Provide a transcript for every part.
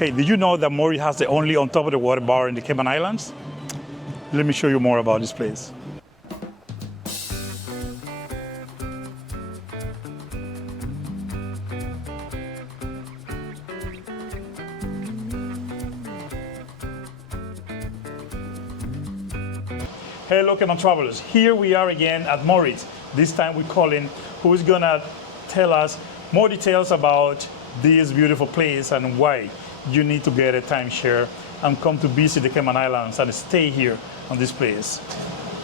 Hey, did you know that Morritt has the only on top of the water bar in the Cayman Islands? Let me show you more about this place. Hello, Cayman travelers. Here we are again at Morritt. This time we're calling who is gonna tell us more details about this beautiful place and why you need to get a timeshare and come to visit the Cayman Islands and stay here on this place.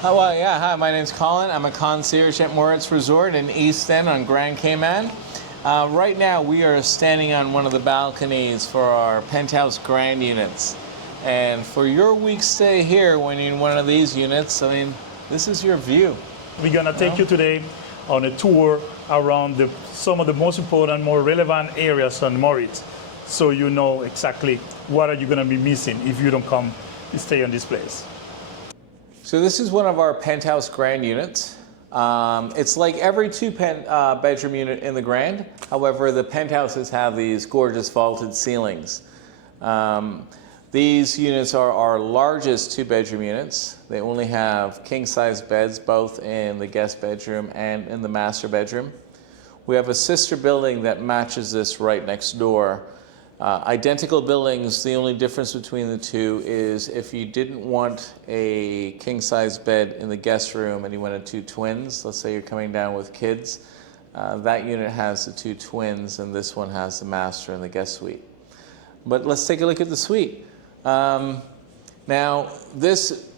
Hi, my name's Colin. I'm a concierge at Morritt's Resort in East End on Grand Cayman. Right now we are standing on one of the balconies for our Penthouse Grand units. And for your week stay here, when you're in one of these units, I mean, this is your view. We're gonna take you today on a tour around some of the most important, more relevant areas on Morritt, so you know exactly what are you gonna be missing if you don't come stay on this place. So this is one of our Penthouse Grand units. It's like every bedroom unit in the Grand. However, the penthouses have these gorgeous vaulted ceilings. These units are our largest 2-bedroom units. They only have king-size beds both in the guest bedroom and in the master bedroom. We have a sister building that matches this right next door. Identical buildings, the only difference between the two is if you didn't want a king-size bed in the guest room and you wanted 2 twins, let's say you're coming down with kids, that unit has the 2 twins and this one has the master and the guest suite. But let's take a look at the suite. Now, this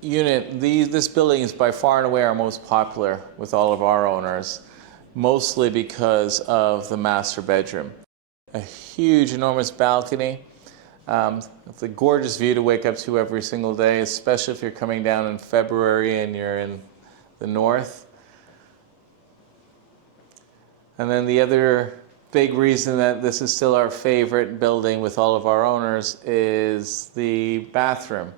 unit, this building is by far and away our most popular with all of our owners, mostly because of the master bedroom. A huge, enormous balcony. It's a gorgeous view to wake up to every single day, especially if you're coming down in February and you're in the north. And then the other big reason that this is still our favorite building with all of our owners is the bathroom.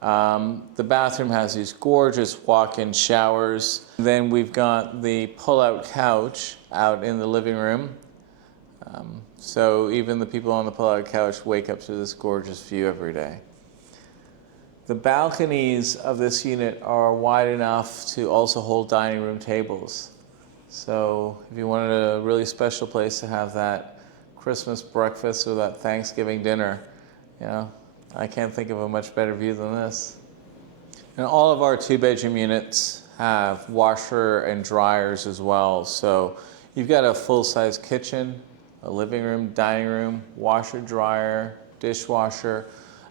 The bathroom has these gorgeous walk-in showers. Then we've got the pull-out couch out in the living room. So even the people on the pull-out couch wake up to this gorgeous view every day. The balconies of this unit are wide enough to also hold dining room tables. So if you wanted a really special place to have that Christmas breakfast or that Thanksgiving dinner, you know, I can't think of a much better view than this. And all of our 2-bedroom units have washer and dryers as well. So you've got a full-size kitchen, a living room, dining room, washer, dryer, dishwasher.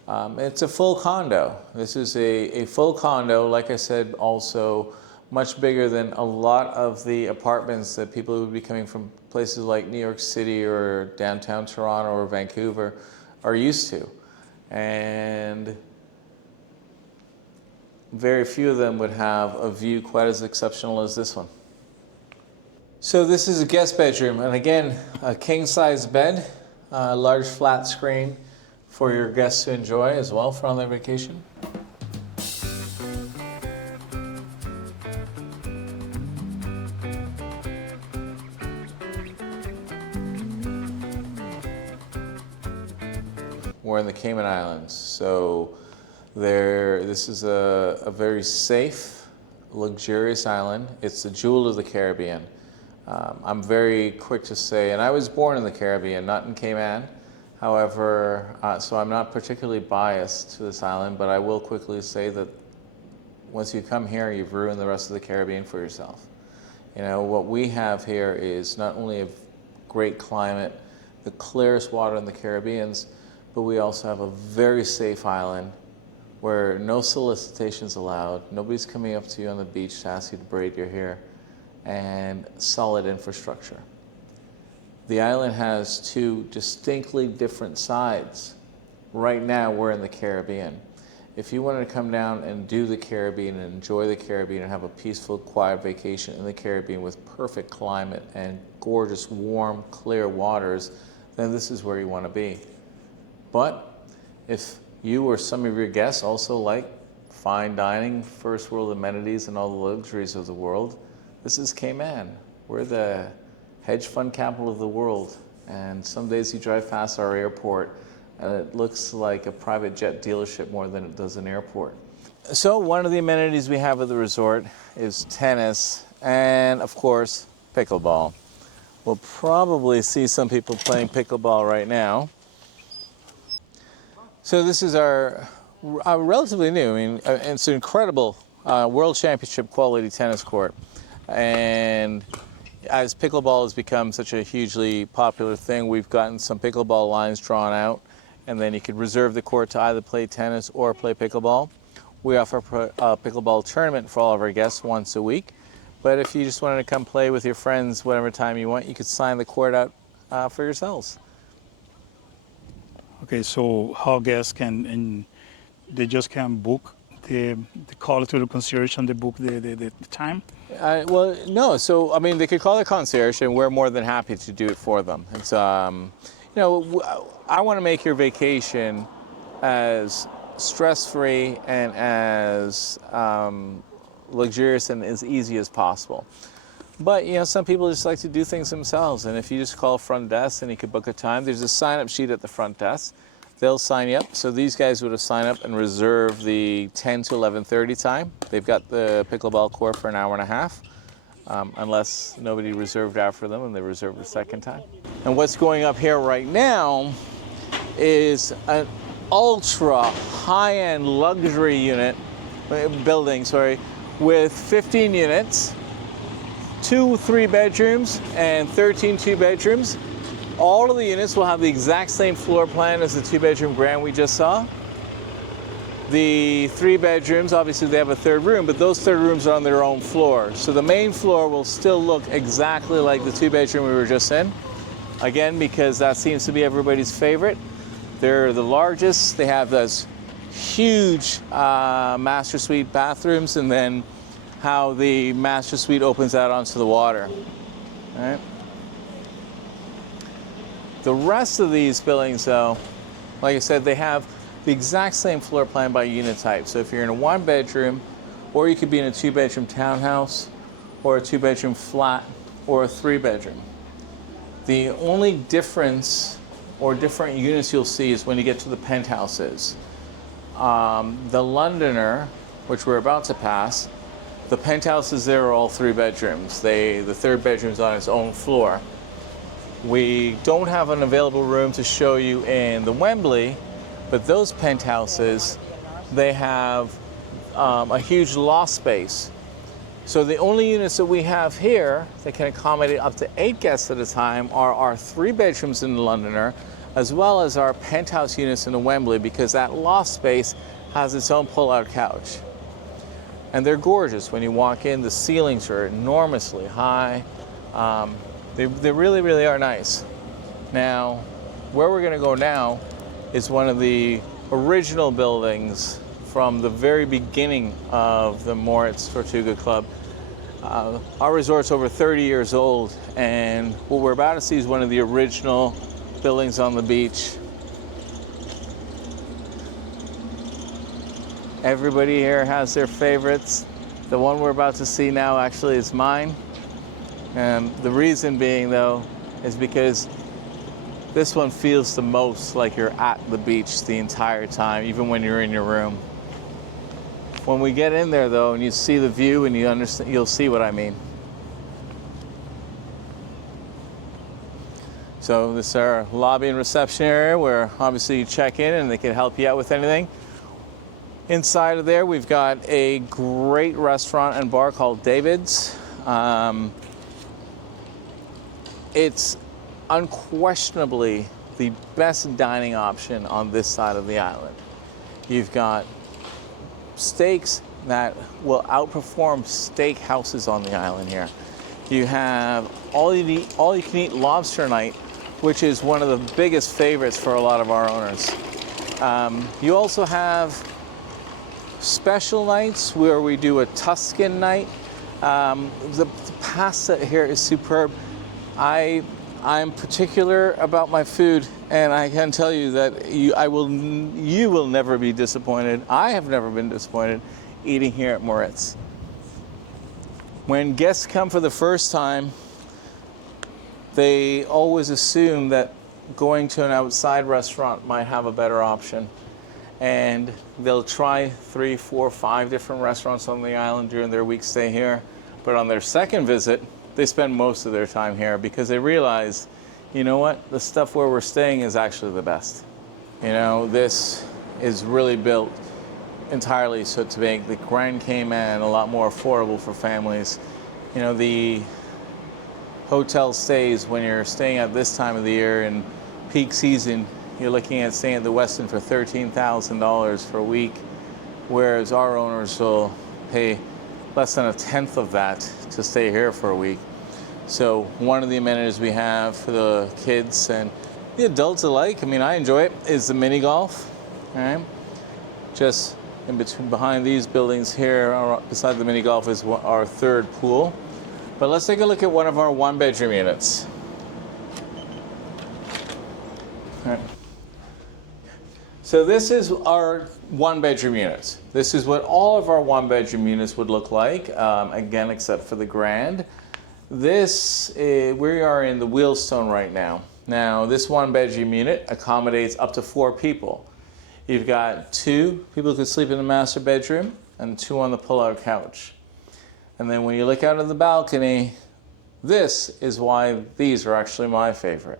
It's a full condo. This is a full condo, like I said, also much bigger than a lot of the apartments that people who would be coming from places like New York City or downtown Toronto or Vancouver are used to. And very few of them would have a view quite as exceptional as this one. So this is a guest bedroom, and again, a king-size bed, a large flat screen for your guests to enjoy as well for on their vacation. We're in the Cayman Islands, so this is a very safe, luxurious island. It's the jewel of the Caribbean. I'm very quick to say, and I was born in the Caribbean, not in Cayman. However, so I'm not particularly biased to this island, but I will quickly say that once you come here, you've ruined the rest of the Caribbean for yourself. You know, what we have here is not only a great climate, the clearest water in the Caribbean, but we also have a very safe island where no solicitations allowed, nobody's coming up to you on the beach to ask you to braid your hair, and solid infrastructure. The island has 2 distinctly different sides. Right now, we're in the Caribbean. If you wanted to come down and do the Caribbean and enjoy the Caribbean and have a peaceful, quiet vacation in the Caribbean with perfect climate and gorgeous, warm, clear waters, then this is where you want to be. But if you or some of your guests also like fine dining, first world amenities, and all the luxuries of the world, this is Cayman. We're the hedge fund capital of the world. And some days you drive past our airport and it looks like a private jet dealership more than it does an airport. So one of the amenities we have at the resort is tennis and, of course, pickleball. We'll probably see some people playing pickleball right now. So this is our relatively new, it's an incredible World Championship quality tennis court. And as pickleball has become such a hugely popular thing, we've gotten some pickleball lines drawn out, and then you could reserve the court to either play tennis or play pickleball. We offer a pickleball tournament for all of our guests once a week. But if you just wanted to come play with your friends whatever time you want, you could sign the court out for yourselves. Okay, so how guests can, and they just can book, they call to the concierge and they book the time? Well, no. So, I mean, they could call the concierge, and we're more than happy to do it for them. It's, you know, I want to make your vacation as stress-free and as luxurious and as easy as possible. But, you know, some people just like to do things themselves. And if you just call front desk and you could book a time, there's a sign-up sheet at the front desk. They'll sign you up. So these guys would have signed up and reserved the 10 to 11:30 time. They've got the pickleball court for an hour and a half, unless nobody reserved after them and they reserved the second time. And what's going up here right now is an ultra high-end luxury building, with 15 units, 2 3-bedrooms, and 13 2-bedrooms. All of the units will have the exact same floor plan as the 2-bedroom grand we just saw. The 3 bedrooms, obviously they have a third room, but those third rooms are on their own floor. So the main floor will still look exactly like the 2-bedroom we were just in. Again, because that seems to be everybody's favorite. They're the largest. They have those huge master suite bathrooms, and then how the master suite opens out onto the water. All right. The rest of these buildings, though, like I said, they have the exact same floor plan by unit type. So if you're in a 1-bedroom, or you could be in a 2-bedroom townhouse, or a 2-bedroom flat, or a 3-bedroom. The only difference or different units you'll see is when you get to the penthouses. The Londoner, which we're about to pass, the penthouses there are all 3 bedrooms. The third bedroom's on its own floor. We don't have an available room to show you in the Wembley, but those penthouses, they have a huge loft space. So the only units that we have here that can accommodate up to 8 guests at a time are our 3 bedrooms in the Londoner, as well as our penthouse units in the Wembley, because that loft space has its own pull-out couch. And they're gorgeous. When you walk in, the ceilings are enormously high. They really, really are nice. Now, where we're going to go now is one of the original buildings from the very beginning of the Morritt's Tortuga Club. Our resort's over 30 years old, and what we're about to see is one of the original buildings on the beach. Everybody here has their favorites. The one we're about to see now actually is mine. And the reason being, though, is because this one feels the most like you're at the beach the entire time, even when you're in your room. When we get in there, though, and you see the view and you understand, you'll see what I mean. So this is our lobby and reception area where obviously you check in and they can help you out with anything. Inside of there, we've got a great restaurant and bar called David's. It's unquestionably the best dining option on this side of the island. You've got steaks that will outperform steak houses on the island here. You have all you can eat lobster night, which is one of the biggest favorites for a lot of our owners. You also have special nights where we do a Tuscan night. The pasta here is superb. I'm particular about my food, and I can tell you that you will never be disappointed. I have never been disappointed eating here at Morritt's. When guests come for the first time, they always assume that going to an outside restaurant might have a better option. And they'll try 3, 4, 5 different restaurants on the island during their week stay here. But on their second visit, they spend most of their time here because they realize, you know what, the stuff where we're staying is actually the best. You know, this is really built entirely so to make the Grand Cayman a lot more affordable for families. You know, the hotel stays, when you're staying at this time of the year in peak season, you're looking at staying at the Westin for $13,000 for a week, whereas our owners will pay less than a tenth of that to stay here for a week. So one of the amenities we have for the kids and the adults alike, I mean, I enjoy it, is the mini golf. All right, just in between, behind these buildings here, beside the mini golf, is our third pool. But let's take a look at one of our one-bedroom units. All right. So this is our one-bedroom unit. This is what all of our one-bedroom units would look like, again, except for the Grand. This, we are in the Wheelstone right now. Now, this one-bedroom unit accommodates up to 4 people. You've got 2 people who can sleep in the master bedroom and 2 on the pull-out couch. And then when you look out of the balcony, this is why these are actually my favorite.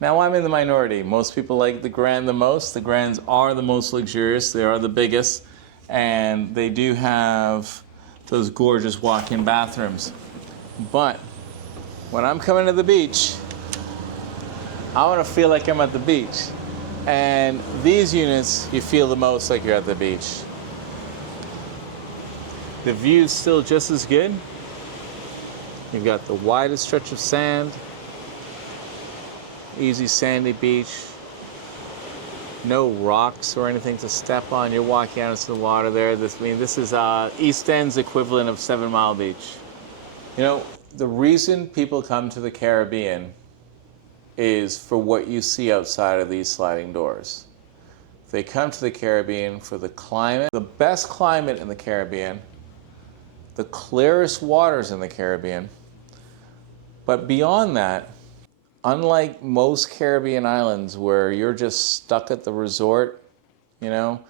Now, I'm in the minority. Most people like the Grand the most. The Grands are the most luxurious. They are the biggest. And they do have those gorgeous walk-in bathrooms. But when I'm coming to the beach, I want to feel like I'm at the beach. And these units, you feel the most like you're at the beach. The view's still just as good. You've got the widest stretch of sand. Easy sandy beach. No rocks or anything to step on. You're walking out into the water there. This is East End's equivalent of 7 Mile Beach. You know, the reason people come to the Caribbean is for what you see outside of these sliding doors. They come to the Caribbean for the climate, the best climate in the Caribbean, the clearest waters in the Caribbean. But beyond that, unlike most Caribbean islands where you're just stuck at the resort, you know,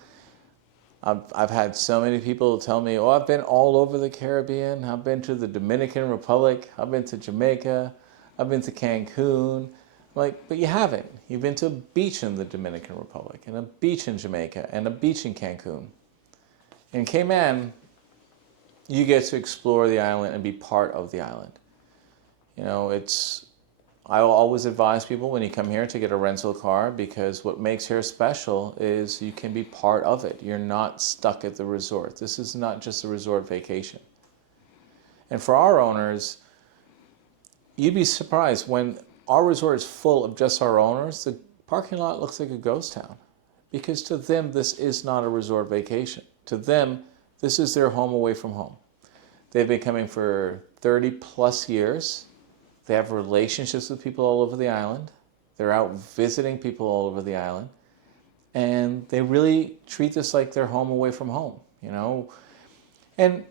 I've had so many people tell me, oh, I've been all over the Caribbean. I've been to the Dominican Republic. I've been to Jamaica. I've been to Cancun. Like, but you haven't. You've been to a beach in the Dominican Republic and a beach in Jamaica and a beach in Cancun. In Cayman, you get to explore the island and be part of the island. You know, I will always advise people when you come here to get a rental car, because what makes here special is you can be part of it. You're not stuck at the resort. This is not just a resort vacation. And for our owners, you'd be surprised when our resort is full of just our owners, the parking lot looks like a ghost town, because to them, this is not a resort vacation. To them, this is their home away from home. They've been coming for 30 plus years. They have relationships with people all over the island. They're out visiting people all over the island. And they really treat this like their home away from home, you know. And,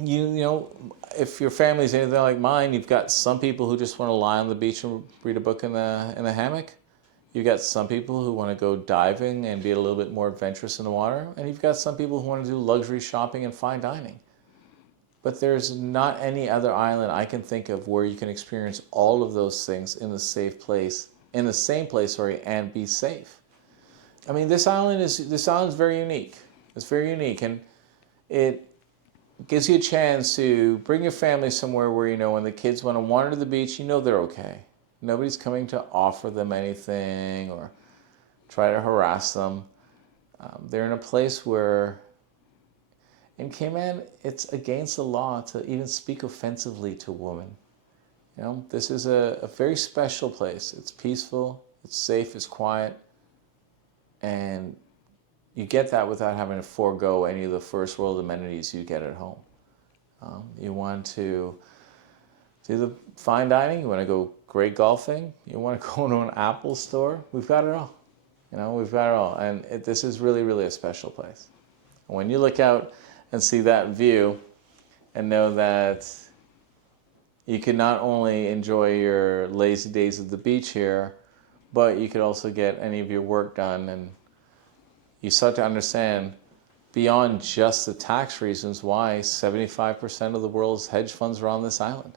you know, if your family's anything like mine, you've got some people who just want to lie on the beach and read a book in the hammock. You've got some people who want to go diving and be a little bit more adventurous in the water. And you've got some people who want to do luxury shopping and fine dining. But there's not any other island I can think of where you can experience all of those things in the same place, and be safe. I mean, this island is very unique. It's very unique, and it gives you a chance to bring your family somewhere where, you know, when the kids want to wander to the beach, you know they're okay. Nobody's coming to offer them anything or try to harass them. They're in a place where, in Cayman, it's against the law to even speak offensively to a woman. You know, this is a very special place. It's peaceful, it's safe, it's quiet, and you get that without having to forego any of the first world amenities you get at home. You want to do the fine dining, you want to go great golfing, you want to go to an Apple store, we've got it all. You know, we've got it all. And this is really, really a special place. And when you look out and see that view and know that you can not only enjoy your lazy days at the beach here, but you could also get any of your work done, and you start to understand beyond just the tax reasons why 75% of the world's hedge funds are on this island.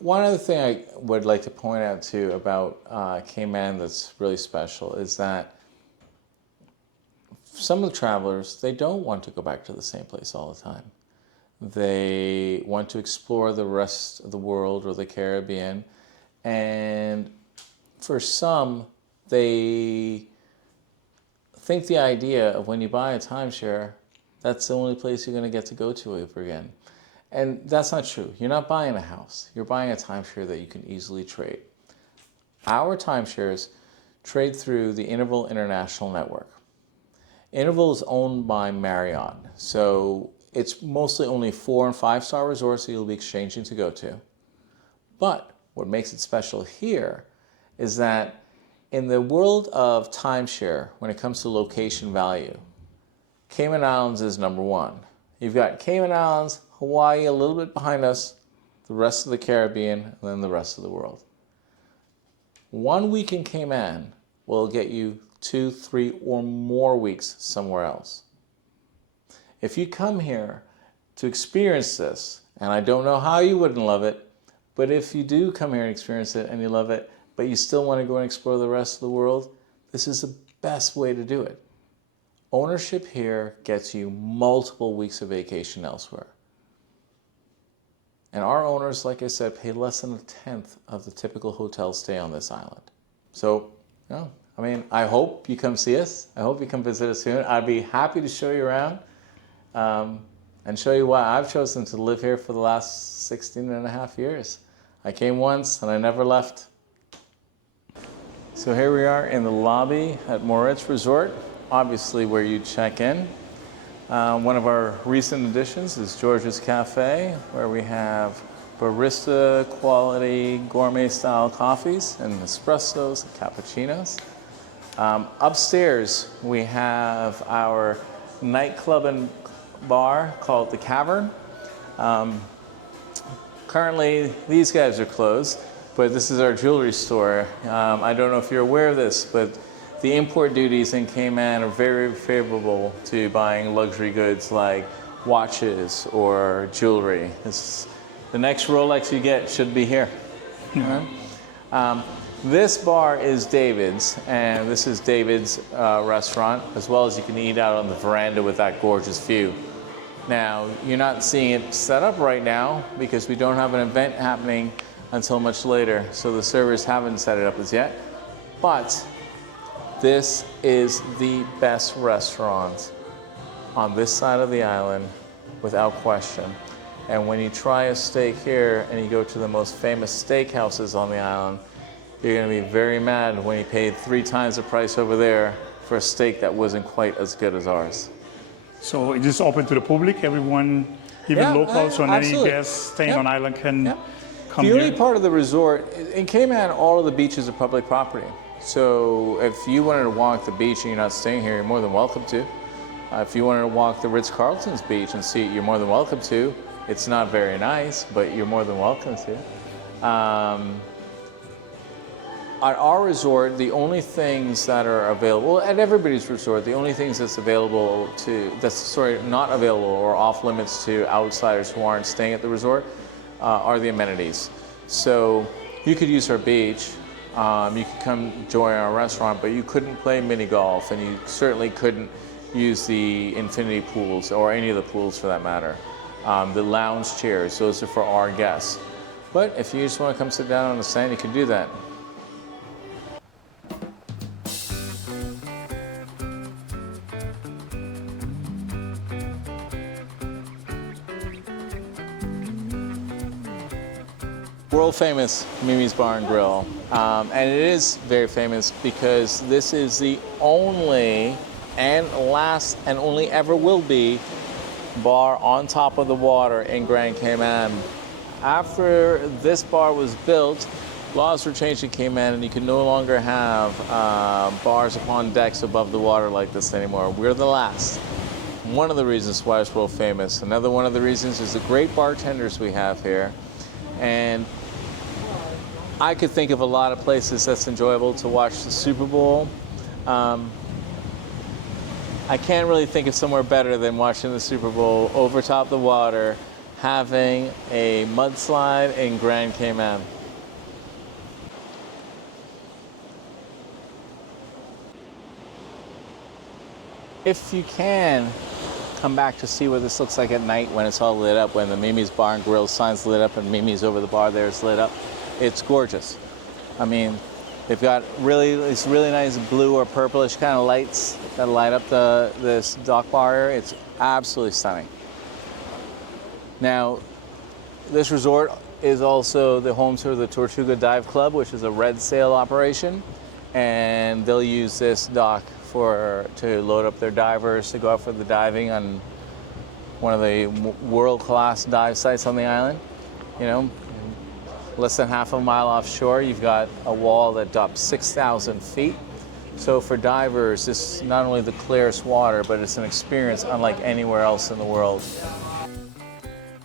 One other thing I would like to point out too about Cayman that's really special is that some of the travelers, they don't want to go back to the same place all the time. They want to explore the rest of the world or the Caribbean, and for some, they think the idea of when you buy a timeshare, that's the only place you're going to get to go to ever again. And that's not true. You're not buying a house. You're buying a timeshare that you can easily trade. Our timeshares trade through the Interval International Network. Interval is owned by Marriott, so it's mostly only 4- and 5-star resorts that you'll be exchanging to go to. But what makes it special here is that in the world of timeshare, when it comes to location value, Cayman Islands is number one. You've got Cayman Islands, Hawaii a little bit behind us, the rest of the Caribbean, and then the rest of the world. 1 week in Cayman will get you 2, 3, or more weeks somewhere else. If you come here to experience this, and I don't know how you wouldn't love it, but if you do come here and experience it and you love it, but you still want to go and explore the rest of the world, this is the best way to do it. Ownership here gets you multiple weeks of vacation elsewhere. And our owners, like I said, pay less than 1/10 of the typical hotel stay on this island. So, I hope you come see us. I hope you come visit us soon. I'd be happy to show you around and show you why I've chosen to live here for the last 16 and a half years. I came once and I never left. So here we are in the lobby at Morritt Resort, obviously where you check in. One of our recent additions is George's Cafe, where we have barista quality gourmet style coffees and espressos and cappuccinos. Upstairs we have our nightclub and bar called The Cavern. Currently these guys are closed, but this is our jewelry store. I don't know if you're aware of this, but the import duties in Cayman are very favorable to buying luxury goods like watches or jewelry. The next Rolex you get should be here. This bar is David's, and this is David's restaurant, as well as you can eat out on the veranda with that gorgeous view. Now, you're not seeing it set up right now because we don't have an event happening until much later, so the servers haven't set it up as yet. But this is the best restaurant on this side of the island, without question. And when you try a steak here and you go to the most famous steakhouses on the island, you're going to be very mad when you paid 3 times the price over there for a steak that wasn't quite as good as ours. So it is open to the public. Everyone, even locals or any guests staying on island can come here. The only part of the resort, in Cayman, all of the beaches are public property. So if you wanted to walk the beach and you're not staying here, you're more than welcome to. If you wanted to walk the Ritz-Carlton's beach and see it, you're more than welcome to. It's not very nice, but you're more than welcome to. At our resort, the only things that are available, at everybody's resort, the only things that's available to, not available or off limits to outsiders who aren't staying at the resort are the amenities. So you could use our beach, you could come join our restaurant, but you couldn't play mini golf, and you certainly couldn't use the infinity pools or any of the pools for that matter. The lounge chairs, those are for our guests. But if you just want to come sit down on the sand, you can do that. World famous Mimi's Bar and Grill, and it is very famous because this is the only and last and only ever will be bar on top of the water in Grand Cayman. After this bar was built, laws were changed in Cayman and you can no longer have bars upon decks above the water like this anymore. We're the last. One of the reasons why it's world famous. Another one of the reasons is the great bartenders we have here. And I could think of a lot of places that's enjoyable to watch the Super Bowl. I can't really think of somewhere better than watching the Super Bowl over top the water, having a mudslide in Grand Cayman. If you can, come back to see what this looks like at night when it's all lit up, when the Mimi's Bar and Grill sign's lit up and Mimi's over the bar there is lit up. It's gorgeous. I mean, they've got these really nice blue or purplish kind of lights that light up this dock bar area. It's absolutely stunning. Now, this resort is also the home to the Tortuga Dive Club, which is a red sail operation, and they'll use this dock to load up their divers to go out for the diving on one of the world-class dive sites on the island. You know, less than half a mile offshore, you've got a wall that drops 6,000 feet. So for divers, this is not only the clearest water, but it's an experience unlike anywhere else in the world.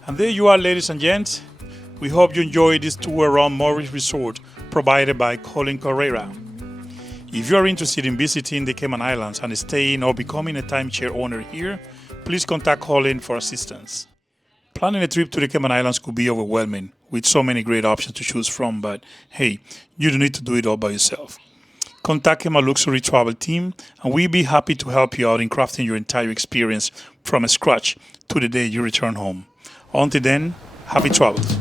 And there you are, ladies and gents. We hope you enjoyed this tour around Morritt Resort provided by Colin Correa. If you are interested in visiting the Cayman Islands and staying or becoming a timeshare owner here, please contact Colin for assistance. Planning a trip to the Cayman Islands could be overwhelming with so many great options to choose from, but hey, you don't need to do it all by yourself. Contact Cayman Luxury Travel Team and we'll be happy to help you out in crafting your entire experience from scratch to the day you return home. Until then, happy travels.